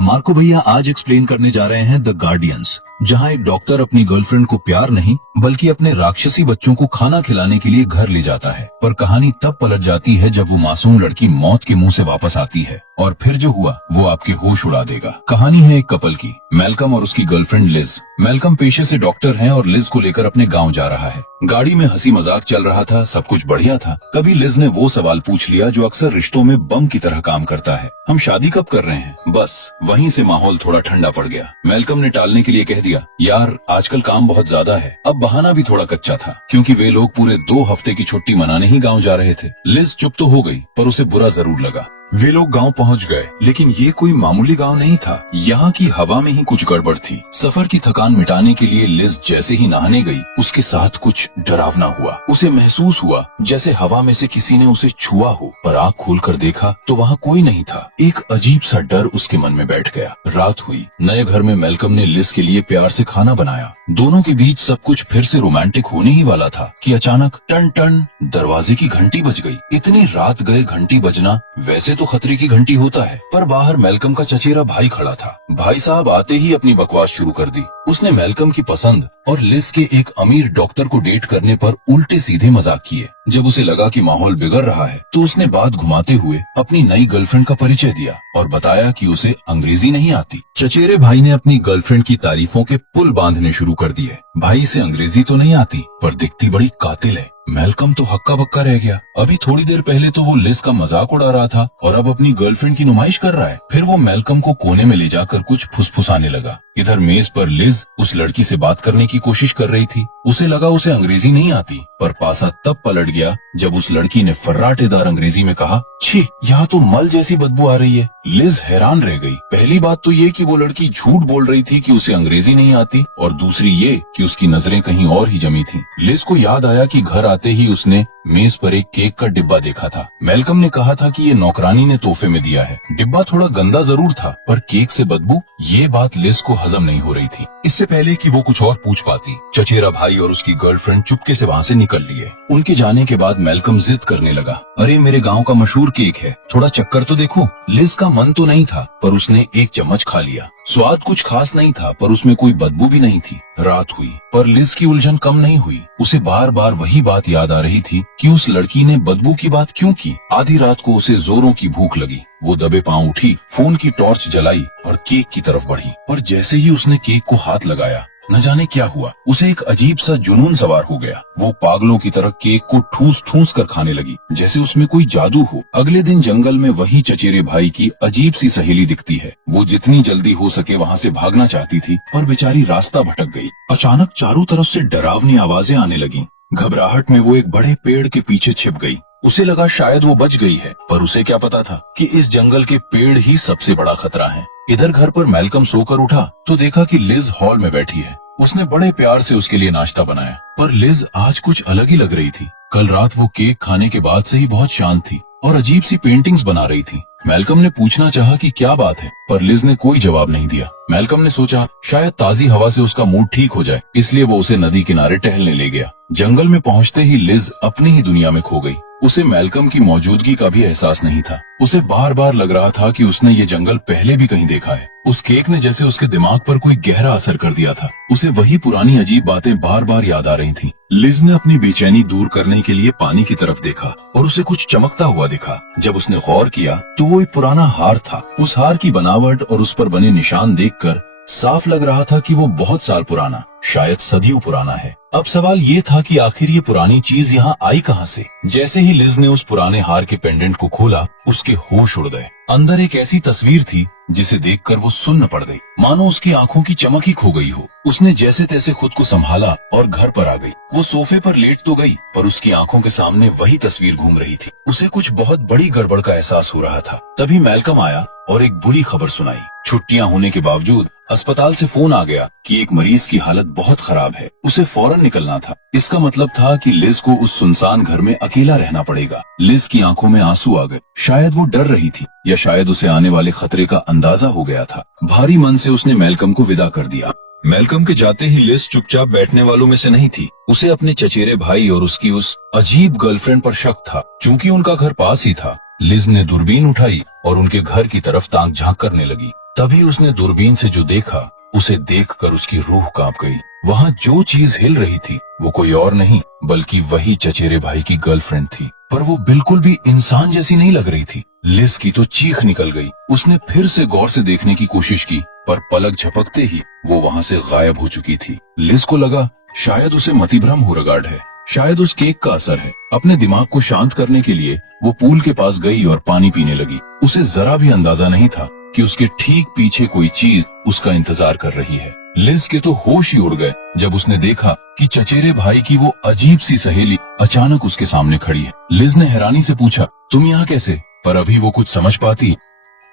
Marco भैया आज explain करने जा रहे हैं द गार्डियंस, जहां एक डॉक्टर अपनी गर्लफ्रेंड को प्यार नहीं बल्कि अपने राक्षसी बच्चों को खाना खिलाने के लिए घर ले जाता है। पर कहानी तब पलट जाती है जब वो मासूम लड़की मौत के मुंह से वापस आती है और फिर जो हुआ वो आपके होश उड़ा देगा। कहानी है एक कपल की, मैल्कम और उसकी गर्लफ्रेंड लिज। मैल्कम पेशे से डॉक्टर हैं और लिज को लेकर अपने गाँव जा रहा है। गाड़ी में हंसी मजाक चल रहा था, सब कुछ बढ़िया था। कभी लिज ने वो सवाल पूछ लिया जो अक्सर रिश्तों में बम की तरह काम करता है, हम शादी कब कर रहे हैं? बस वहीं से माहौल थोड़ा ठंडा पड़ गया। मैल्कम ने टालने के लिए कह दिया, यार आजकल काम बहुत ज्यादा है। अब बहाना भी थोड़ा कच्चा था क्योंकि वे लोग पूरे 2 हफ्ते की छुट्टी मनाने ही गाँव जा रहे थे। लिज चुप तो हो गई पर उसे बुरा जरूर लगा। वे लोग गांव पहुंच गए, लेकिन ये कोई मामूली गांव नहीं था। यहाँ की हवा में ही कुछ गड़बड़ थी। सफर की थकान मिटाने के लिए लिज जैसे ही नहाने गई, उसके साथ कुछ डरावना हुआ। उसे महसूस हुआ जैसे हवा में से किसी ने उसे छुआ हो, पर आँख खोलकर देखा तो वहाँ कोई नहीं था। एक अजीब सा डर उसके मन में बैठ गया। रात हुई। नए घर में मैल्कम ने लिज के लिए प्यार से खाना बनाया। दोनों के बीच सब कुछ फिर से रोमांटिक होने ही वाला था कि अचानक टन टन दरवाजे की घंटी बज गई। इतनी रात गए घंटी बजना वैसे तो खतरे की घंटी होता है, पर बाहर मैल्कम का चचेरा भाई खड़ा था। भाई साहब आते ही अपनी बकवास शुरू कर दी। उसने मैल्कम की पसंद और लिज के एक अमीर डॉक्टर को डेट करने पर उल्टे सीधे मजाक किए। जब उसे लगा कि माहौल बिगड़ रहा है तो उसने बात घुमाते हुए अपनी नई गर्लफ्रेंड का परिचय दिया और बताया कि उसे अंग्रेजी नहीं आती। चचेरे भाई ने अपनी गर्लफ्रेंड की तारीफों के पुल बांधने शुरू कर दिए। भाई से अंग्रेजी तो नहीं आती पर दिखती बड़ी कातिल है। मैल्कम तो हक्का बक्का रह गया। अभी थोड़ी देर पहले तो वो लिज का मजाक उड़ा रहा था और अब अपनी गर्लफ्रेंड की नुमाइश कर रहा है। फिर वो मैल्कम को कोने में ले जाकर कुछ फुसफुसाने लगा। इधर मेज पर लिज उस लड़की से बात करने की कोशिश कर रही थी। उसे लगा उसे अंग्रेजी नहीं आती, पर पासा तब पलट गया जब उस लड़की ने फर्राटेदार अंग्रेजी में कहा, छी यहाँ तो मल जैसी बदबू आ रही है। लिज हैरान रह गई। पहली बात तो ये कि वो लड़की झूठ बोल रही थी कि उसे अंग्रेजी नहीं आती, और दूसरी ये कि उसकी नजरें कहीं और ही जमी थी। लिज को याद आया कि घर आते ही उसने मेज पर एक केक का डिब्बा देखा था। मैल्कम ने कहा था कि ये नौकरानी ने तोहफे में दिया है। डिब्बा थोड़ा गंदा जरूर था पर केक से बदबू, ये बात लिज को हजम नहीं हो रही थी। इससे पहले कि वो कुछ और पूछ पाती, चचेरा भाई और उसकी गर्लफ्रेंड चुपके से वहाँ से निकल लिए। उनके जाने के बाद मैल्कम जिद करने लगा, अरे मेरे गाँव का मशहूर केक है, थोड़ा चक्कर तो देखो। लिज का मन तो नहीं था पर उसने एक चम्मच खा लिया। स्वाद कुछ खास नहीं था पर उसमें कोई बदबू भी नहीं थी। रात हुई पर लिज की उलझन कम नहीं हुई। उसे बार बार वही बात याद आ रही थी कि उस लड़की ने बदबू की बात क्यों की। आधी रात को उसे जोरों की भूख लगी। वो दबे पांव उठी, फोन की टॉर्च जलाई और केक की तरफ बढ़ी। पर जैसे ही उसने केक को हाथ लगाया, न जाने क्या हुआ, उसे एक अजीब सा जुनून सवार हो गया। वो पागलों की तरह केक को ठूस ठूस कर खाने लगी जैसे उसमें कोई जादू हो। अगले दिन जंगल में वही चचेरे भाई की अजीब सी सहेली दिखती है। वो जितनी जल्दी हो सके वहाँ से भागना चाहती थी पर बेचारी रास्ता भटक गई। अचानक चारों तरफ से डरावनी आवाजें आने लगी। घबराहट में वो एक बड़े पेड़ के पीछे छिप गई। उसे लगा शायद वो बच गई है, पर उसे क्या पता था कि इस जंगल के पेड़ ही सबसे बड़ा खतरा है। इधर घर पर मैल्कम सोकर उठा तो देखा कि लिज हॉल में बैठी है। उसने बड़े प्यार से उसके लिए नाश्ता बनाया, पर लिज आज कुछ अलग ही लग रही थी। कल रात वो केक खाने के बाद से ही बहुत शांत थी और अजीब सी पेंटिंग्स बना रही थी। मैल्कम ने पूछना चाहा कि क्या बात है, पर लिज ने कोई जवाब नहीं दिया। मैल्कम ने सोचा शायद ताजी हवा से उसका मूड ठीक हो जाए, इसलिए वो उसे नदी किनारे टहलने ले गया। जंगल में पहुंचते ही लिज अपनी ही दुनिया में खो गई। उसे मैल्कम की मौजूदगी का भी एहसास नहीं था। उसे बार बार लग रहा था कि उसने ये जंगल पहले भी कहीं देखा है। उस केक ने जैसे उसके दिमाग पर कोई गहरा असर कर दिया था। उसे वही पुरानी अजीब बातें बार बार याद आ रही थीं। लिज ने अपनी बेचैनी दूर करने के लिए पानी की तरफ देखा और उसे कुछ चमकता हुआ दिखा। जब उसने गौर किया तो वो एक पुराना हार था। उस हार की बनावट और उस पर बने निशान देखकर साफ लग रहा था कि वो बहुत साल पुराना, शायद सदियों पुराना है। अब सवाल ये था कि आखिर ये पुरानी चीज यहाँ आई कहाँ से? जैसे ही लिज ने उस पुराने हार के पेंडेंट को खोला, उसके होश उड़ गए। अंदर एक ऐसी तस्वीर थी जिसे देखकर वो सुन्न पड़ गई, मानो उसकी आंखों की चमक ही खो गई हो। उसने जैसे तैसे खुद को संभाला और घर पर आ गई। वो सोफे पर लेट तो गई पर उसकी आंखों के सामने वही तस्वीर घूम रही थी। उसे कुछ बहुत बड़ी गड़बड़ का एहसास हो रहा था। तभी मैल्कम आया और एक बुरी खबर सुनाई। छुट्टियां होने के बावजूद अस्पताल से फोन आ गया कि एक मरीज की हालत बहुत खराब है, उसे फौरन निकलना था। इसका मतलब था कि लिज को उस सुनसान घर में अकेला रहना पड़ेगा। लिज की आंखों में आंसू आ गए। शायद वो डर रही थी या शायद उसे आने वाले खतरे का अंदाजा हो गया था। भारी मन से उसने मैल्कम को विदा कर दिया। मैल्कम के जाते ही लिज चुपचाप बैठने वालों में से नहीं थी। उसे अपने चचेरे भाई और उसकी उस अजीब गर्लफ्रेंड पर शक था। चूंकि उनका घर पास ही था, लिज ने दूरबीन उठाई और उनके घर की तरफ ताक झांक करने लगी। तभी उसने दूरबीन से जो देखा, उसे देखकर उसकी रूह कांप गई। वहाँ जो चीज हिल रही थी वो कोई और नहीं बल्कि वही चचेरे भाई की गर्लफ्रेंड थी, पर वो बिल्कुल भी इंसान जैसी नहीं लग रही थी। लिज की तो चीख निकल गई। उसने फिर से गौर से देखने की कोशिश की, पर पलक झपकते ही वो वहाँ से गायब हो चुकी थी। लिज को लगा शायद उसे मतिभ्रम हो रगाड़ है, शायद उस केक का असर है। अपने दिमाग को शांत करने के लिए वो पूल के पास गई और पानी पीने लगी। उसे जरा भी अंदाजा नहीं था कि उसके ठीक पीछे कोई चीज उसका इंतजार कर रही है। लिज के तो होश ही उड़ गए जब उसने देखा कि चचेरे भाई की वो अजीब सी सहेली अचानक उसके सामने खड़ी है। लिज ने हैरानी से पूछा, तुम यहाँ कैसे? पर अभी वो कुछ समझ पाती,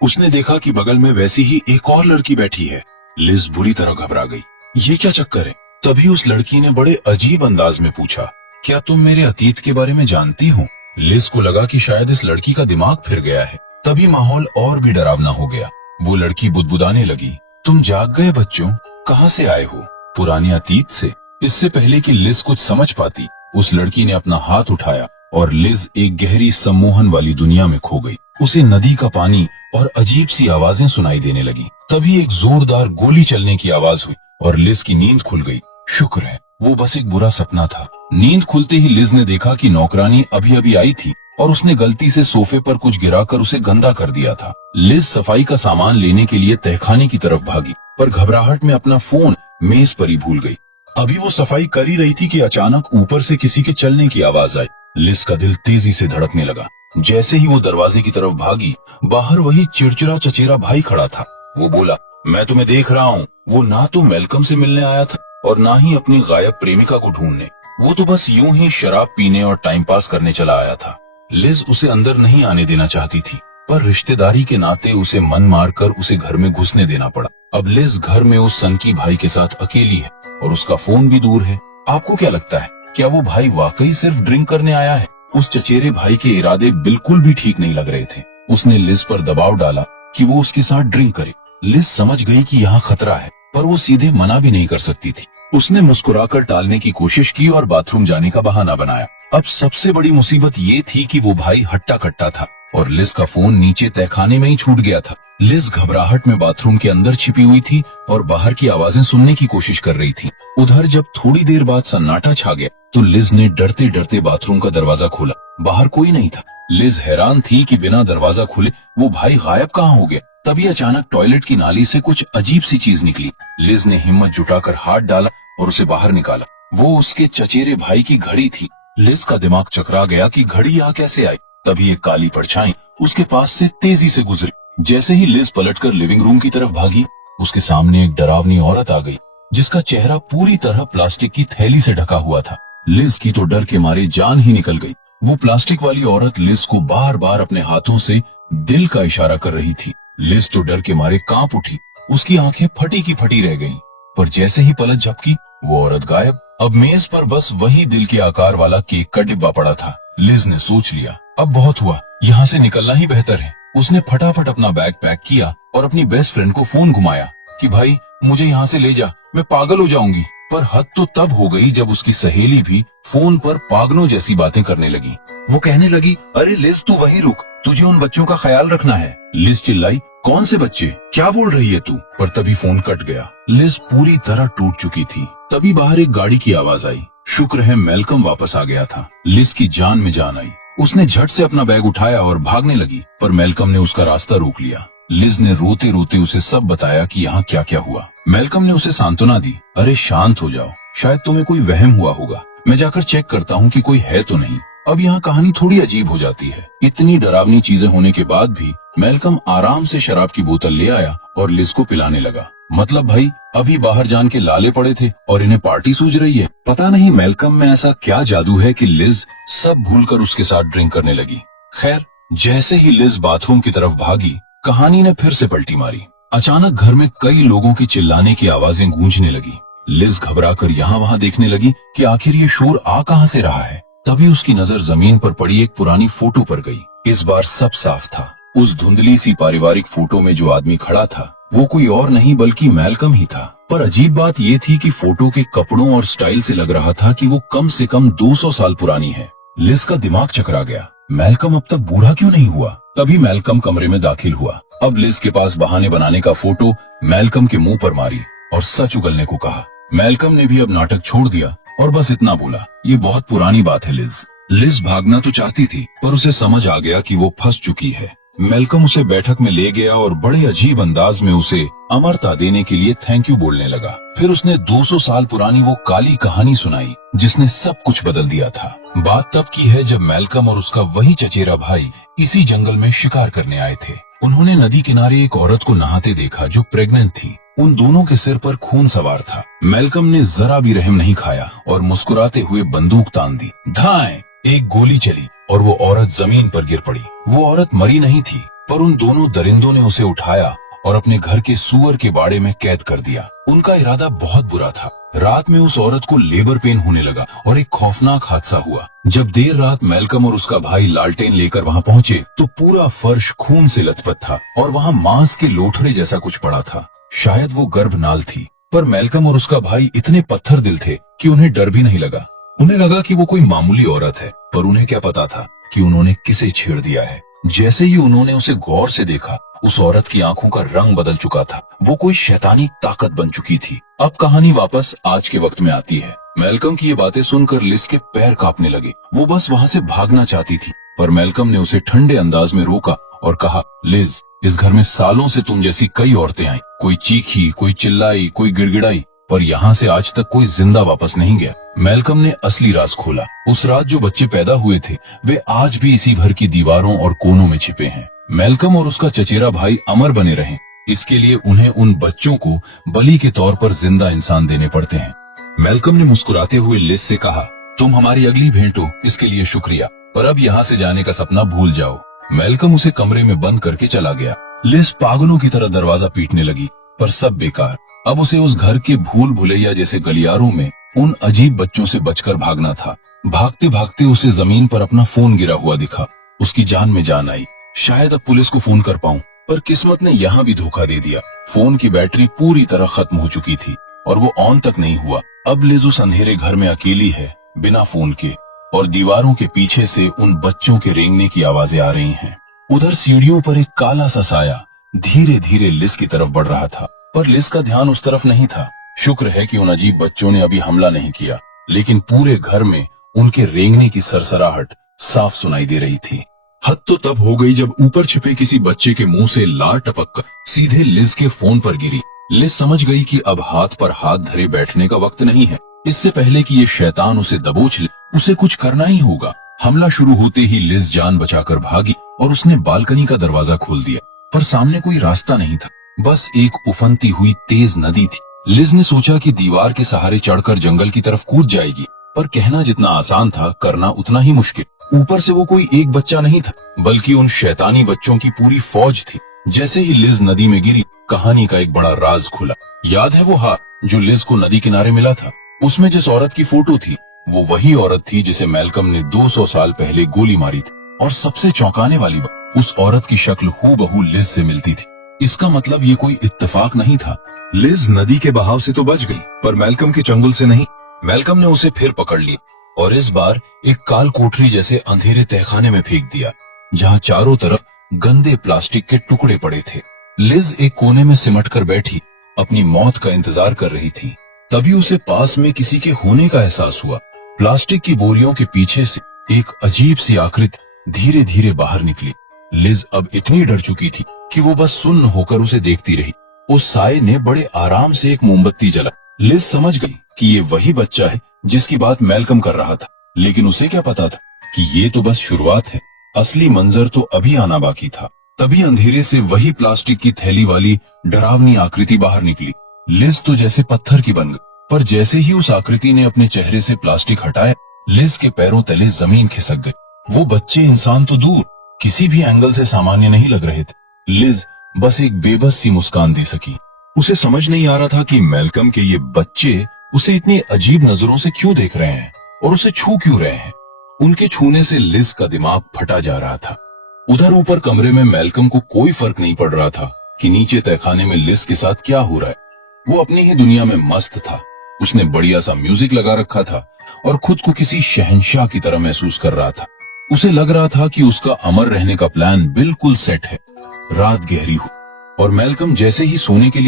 उसने देखा कि बगल में वैसी ही एक और लड़की बैठी है। लिज बुरी तरह घबरा गई। ये क्या चक्कर है? तभी उस लड़की ने बड़े अजीब अंदाज में पूछा, क्या तुम मेरे अतीत के बारे में जानती हो? लिज को लगा कि शायद इस लड़की का दिमाग फिर गया है। तभी माहौल और भी डरावना हो गया। वो लड़की बुदबुदाने लगी, तुम जाग गए बच्चों, कहाँ से आए हो? पुराने अतीत से। इससे पहले कि लिज कुछ समझ पाती, उस लड़की ने अपना हाथ उठाया और लिज एक गहरी सम्मोहन वाली दुनिया में खो गई। उसे नदी का पानी और अजीब सी आवाजें सुनाई देने लगी। तभी एक जोरदार गोली चलने की आवाज हुई और लिज की नींद खुल गई। शुक्र है वो बस एक बुरा सपना था। नींद खुलते ही लिज ने देखा कि नौकरानी अभी अभी आई थी और उसने गलती से सोफे पर कुछ गिराकर उसे गंदा कर दिया था। लिज सफाई का सामान लेने के लिए तहखाने की तरफ भागी, पर घबराहट में अपना फोन मेज पर ही भूल गई। अभी वो सफाई कर ही रही थी कि अचानक ऊपर से किसी के चलने की आवाज आई। लिज का दिल तेजी से धड़कने लगा। जैसे ही वो दरवाजे की तरफ भागी, बाहर वही चिड़चिड़ा चचेरा भाई खड़ा था। वो बोला, मैं तुम्हें देख रहा हूँ। वो ना तो मेलकम से मिलने आया था और ना ही अपनी गायब प्रेमिका को ढूंढने। वो तो बस यूं ही शराब पीने और टाइम पास करने चला आया था। लिज उसे अंदर नहीं आने देना चाहती थी, पर रिश्तेदारी के नाते उसे मन मारकर उसे घर में घुसने देना पड़ा। अब लिज घर में उस सनकी भाई के साथ अकेली है और उसका फोन भी दूर है। आपको क्या लगता है, क्या वो भाई वाकई सिर्फ ड्रिंक करने आया है? उस चचेरे भाई के इरादे बिल्कुल भी ठीक नहीं लग रहे थे। उसने लिज पर दबाव डाला कि वो उसके साथ ड्रिंक करे। लिज समझ गई कि यहाँ खतरा है, पर वो सीधे मना भी नहीं कर सकती थी। उसने मुस्कुराकर टालने की कोशिश की और बाथरूम जाने का बहाना बनाया। अब सबसे बड़ी मुसीबत ये थी कि वो भाई हट्टा कट्टा था और लिज का फोन नीचे तहखाने में ही छूट गया था। लिज घबराहट में बाथरूम के अंदर छिपी हुई थी और बाहर की आवाजें सुनने की कोशिश कर रही थी। उधर जब थोड़ी देर बाद सन्नाटा छा गया तो लिज ने डरते डरते बाथरूम का दरवाजा खोला। बाहर कोई नहीं था। लिज हैरान थी कि बिना दरवाजा खुले वो भाई गायब कहाँ हो गया। तभी अचानक टॉयलेट की नाली से कुछ अजीब सी चीज निकली। लिज ने हिम्मत जुटाकर हाथ डाला और उसे बाहर निकाला। वो उसके चचेरे भाई की घड़ी थी। लिज का दिमाग चकरा गया कि घड़ी यहाँ कैसे आई। तभी एक काली परछाई उसके पास से तेजी से गुजरी। जैसे ही लिज पलटकर लिविंग रूम की तरफ भागी, उसके सामने एक डरावनी औरत आ गई जिसका चेहरा पूरी तरह प्लास्टिक की थैली से ढका हुआ था। लिज की तो डर के मारे जान ही निकल गई। वो प्लास्टिक वाली औरत लिज को बार बार अपने हाथों से दिल का इशारा कर रही थी। लिज तो डर के मारे कांप उठी। उसकी आंखें फटी की फटी रह गईं। पर जैसे ही पलक झपकी, वो औरत गायब। अब मेज पर बस वही दिल के आकार वाला केक का डिब्बा पड़ा था। लिज ने सोच लिया, अब बहुत हुआ, यहाँ से निकलना ही बेहतर है। उसने फटाफट अपना बैग पैक किया और अपनी बेस्ट फ्रेंड को फोन घुमाया कि भाई मुझे यहाँ से ले जा, मैं पागल हो जाऊंगी। पर हद तो तब हो गई जब उसकी सहेली भी फोन पर पागलों जैसी बातें करने लगी। वो कहने लगी, अरे लिज तू वहीं रुक, तुझे उन बच्चों का ख्याल रखना है। लिज चिल्लाई, कौन से बच्चे, क्या बोल रही है तू? पर तभी फोन कट गया। लिज पूरी तरह टूट चुकी थी। तभी बाहर एक गाड़ी की आवाज आई। शुक्र है मेलकम वापस आ गया था। लिज की जान में जान आई। उसने झट से अपना बैग उठाया और भागने लगी, पर मेलकम ने उसका रास्ता रोक लिया। लिज ने रोते रोते उसे सब बताया कि यहाँ क्या क्या हुआ। मेलकम ने उसे सांत्वना दी, अरे शांत हो जाओ, शायद तुम्हें कोई वहम हुआ होगा, मैं जाकर चेक करता हूँ कि कोई है तो नहीं। अब यहाँ कहानी थोड़ी अजीब हो जाती है। इतनी डरावनी चीजें होने के बाद भी मेलकम आराम से शराब की बोतल ले आया और लिज को पिलाने लगा। मतलब भाई अभी बाहर जान के लाले पड़े थे और इन्हें पार्टी सूझ रही है। पता नहीं मेलकम में ऐसा क्या जादू है कि लिज सब भूलकर उसके साथ ड्रिंक करने लगी। खैर, जैसे ही लिज बाथरूम की तरफ भागी, कहानी ने फिर से पलटी मारी। अचानक घर में कई लोगों की चिल्लाने की आवाजें गूंजने लगी। लिज घबराकर यहाँ वहाँ देखने लगी कि आखिर ये शोर आ कहाँ से रहा है। तभी उसकी नजर जमीन पर पड़ी एक पुरानी फोटो पर गई। इस बार सब साफ था। उस धुंधली सी पारिवारिक फोटो में जो आदमी खड़ा था वो कोई और नहीं बल्कि मेलकम ही था। पर अजीब बात ये थी कि फोटो के कपड़ों और स्टाइल से लग रहा था कि वो कम से कम 200 साल पुरानी है। लिज का दिमाग चकरा गया। मेलकम अब तक बूढ़ा क्यों नहीं हुआ? तभी मेलकम कमरे में दाखिल हुआ। अब लिज के पास बहाने बनाने का फोटो मैल्कम के मुंह पर मारी और सच उगलने को कहा। मैल्कम ने भी अब नाटक छोड़ दिया और बस इतना बोला, ये बहुत पुरानी बात है लिज। लिज भागना तो चाहती थी पर उसे समझ आ गया कि वो फंस चुकी है। मैल्कम उसे बैठक में ले गया और बड़े अजीब अंदाज में उसे अमरता देने के लिए थैंक यू बोलने लगा। फिर उसने 200 साल पुरानी वो काली कहानी सुनाई जिसने सब कुछ बदल दिया था। बात तब की है जब मैल्कम और उसका वही चचेरा भाई इसी जंगल में शिकार करने आए थे। उन्होंने नदी किनारे एक औरत को नहाते देखा जो प्रेग्नेंट थी। उन दोनों के सिर पर खून सवार था। मैल्कम ने जरा भी रहम नहीं खाया और मुस्कुराते हुए बंदूक तान दी। धाएं! एक गोली चली और वो औरत जमीन पर गिर पड़ी। वो औरत मरी नहीं थी पर उन दोनों दरिंदों ने उसे उठाया और अपने घर के सूअर के बाड़े में कैद कर दिया। उनका इरादा बहुत बुरा था। रात में उस औरत को लेबर पेन होने लगा और एक खौफनाक हादसा हुआ। जब देर रात मैल्कम और उसका भाई लालटेन लेकर वहाँ पहुँचे तो पूरा फर्श खून से लथपथ था और वहाँ मांस के लोथड़े जैसा कुछ पड़ा था। शायद वो गर्भनाल थी, पर मैल्कम और उसका भाई इतने पत्थर दिल थे कि उन्हें डर भी नहीं लगा। उन्हें लगा कि वो कोई मामूली औरत है, पर उन्हें क्या पता था कि उन्होंने किसे छेड़ दिया है। जैसे ही उन्होंने उसे गौर से देखा, उस औरत की आंखों का रंग बदल चुका था। वो कोई शैतानी ताकत बन चुकी थी। अब कहानी वापस आज के वक्त में आती है। मैल्कम की ये बातें सुनकर लिज के पैर कांपने लगे। वो बस वहाँ से भागना चाहती थी, पर मैल्कम ने उसे ठंडे अंदाज में रोका और कहा, लिज, इस घर में सालों से तुम जैसी कई औरतें आई। कोई चीखी, कोई चिल्लाई, कोई गिड़गिड़ाई, पर यहाँ से आज तक कोई जिंदा वापस नहीं गया। मैल्कम ने असली राज खोला। उस रात जो बच्चे पैदा हुए थे वे आज भी इसी घर की दीवारों और कोनों में छिपे हैं। मैल्कम और उसका चचेरा भाई अमर बने रहें, इसके लिए उन्हें उन बच्चों को बलि के तौर पर जिंदा इंसान देने पड़ते हैं। मैल्कम ने मुस्कुराते हुए लिज से कहा, तुम हमारी अगली भेंट हो, इसके लिए शुक्रिया, पर अब यहाँ से जाने का सपना भूल जाओ। मैल्कम उसे कमरे में बंद करके चला गया। लिज पागलों की तरह दरवाजा पीटने लगी, पर सब बेकार। अब उसे उस घर के भूल भुलैया जैसे गलियारों में उन अजीब बच्चों से बचकर भागना था। भागते भागते उसे जमीन पर अपना फोन गिरा हुआ दिखा। उसकी जान में जान आई। शायद अब पुलिस को फोन कर पाऊं, पर किस्मत ने यहाँ भी धोखा दे दिया। फोन की बैटरी पूरी तरह खत्म हो चुकी थी और वो ऑन तक नहीं हुआ। अब लिज उस अंधेरे घर में अकेली है, बिना फोन के, और दीवारों के पीछे से उन बच्चों के रेंगने की आवाजें आ रही हैं। उधर सीढ़ियों पर एक काला सा साया धीरे धीरे लिज की तरफ बढ़ रहा था, पर लिज का ध्यान उस तरफ नहीं था। शुक्र है कि उन अजीब बच्चों ने अभी हमला नहीं किया, लेकिन पूरे घर में उनके रेंगने की सरसराहट साफ सुनाई दे रही थी। हद तो तब हो गई जब ऊपर छिपे किसी बच्चे के मुंह से लार टपक सीधे लिज के फोन पर गिरी। लिज समझ गई कि अब हाथ पर हाथ धरे बैठने का वक्त नहीं है। इससे पहले कि ये शैतान उसे दबोच ले, उसे कुछ करना ही होगा। हमला शुरू होते ही लिज जान बचाकर भागी और उसने बालकनी का दरवाजा खोल दिया, पर सामने कोई रास्ता नहीं था, बस एक उफनती हुई तेज नदी थी। लिज ने सोचा कि दीवार के सहारे चढ़कर जंगल की तरफ कूद जाएगी, पर कहना जितना आसान था, करना उतना ही मुश्किल। ऊपर से वो कोई एक बच्चा नहीं था, बल्कि उन शैतानी बच्चों की पूरी फौज थी। जैसे ही लिज नदी में गिरी, कहानी का एक बड़ा राज खुला। याद है वो हार जो लिज को नदी किनारे मिला था? उसमें जिस औरत की फोटो थी, वो वही औरत थी जिसे मैल्कम ने 200 साल पहले गोली मारी थी। और सबसे चौंकाने वाली बात, उस औरत की शक्ल हूबहू लिज से मिलती थी। इसका मतलब ये कोई इत्तेफाक नहीं था। लिज नदी के बहाव से तो बच गई, पर मैल्कम के चंगुल से नहीं। मैल्कम ने उसे फिर पकड़ लिया और इस बार एक काल कोठरी जैसे अंधेरे तहखाने में फेंक दिया, जहाँ चारों तरफ गंदे प्लास्टिक के टुकड़े पड़े थे। लिज एक कोने में सिमट कर बैठी अपनी मौत का इंतजार कर रही थी। तभी उसे पास में किसी के होने का एहसास हुआ। प्लास्टिक की बोरियों के पीछे से एक अजीब सी आकृति धीरे धीरे बाहर निकली। लिज अब इतनी डर चुकी थी कि वो बस सुन्न होकर उसे देखती रही। उस साये ने बड़े आराम से एक मोमबत्ती जला। लिज समझ गई कि ये वही बच्चा है जिसकी बात मैल्कम कर रहा था, लेकिन उसे क्या पता था कि ये तो बस शुरुआत है, असली मंजर तो अभी आना बाकी था। तभी अंधेरे से वही प्लास्टिक की थैली वाली डरावनी आकृति बाहर निकली। लिज तो जैसे पत्थर की बन गई, पर जैसे ही उस आकृति ने अपने चेहरे से प्लास्टिक हटाया, लिज के पैरों तले जमीन खिसक गई। वो बच्चे इंसान तो दूर, किसी भी एंगल से सामान्य नहीं लग रहे थे। लिज बस एक बेबस सी मुस्कान दे सकी। उसे समझ नहीं आ रहा था कि मैल्कम के ये बच्चे उसे इतनी अजीब नजरों से क्यों देख रहे हैं और उसे छू क्यों रहे हैं। उनके छूने से लिज का दिमाग फटा जा रहा था। उधर ऊपर कमरे में मैल्कम को कोई फर्क नहीं पड़ रहा था कि नीचे तहखाने में लिज के साथ क्या हो रहा है। वो अपनी ही दुनिया में मस्त था। उसने बढ़िया सा म्यूजिक लगा रखा था और खुद को किसी शहंशाह की तरह महसूस कर रहा था। उसे लग रहा था कि उसका अमर रहने का प्लान बिल्कुल सेट है। रात गहरी हुई और मैल्कम जैसे ही सोने के लिए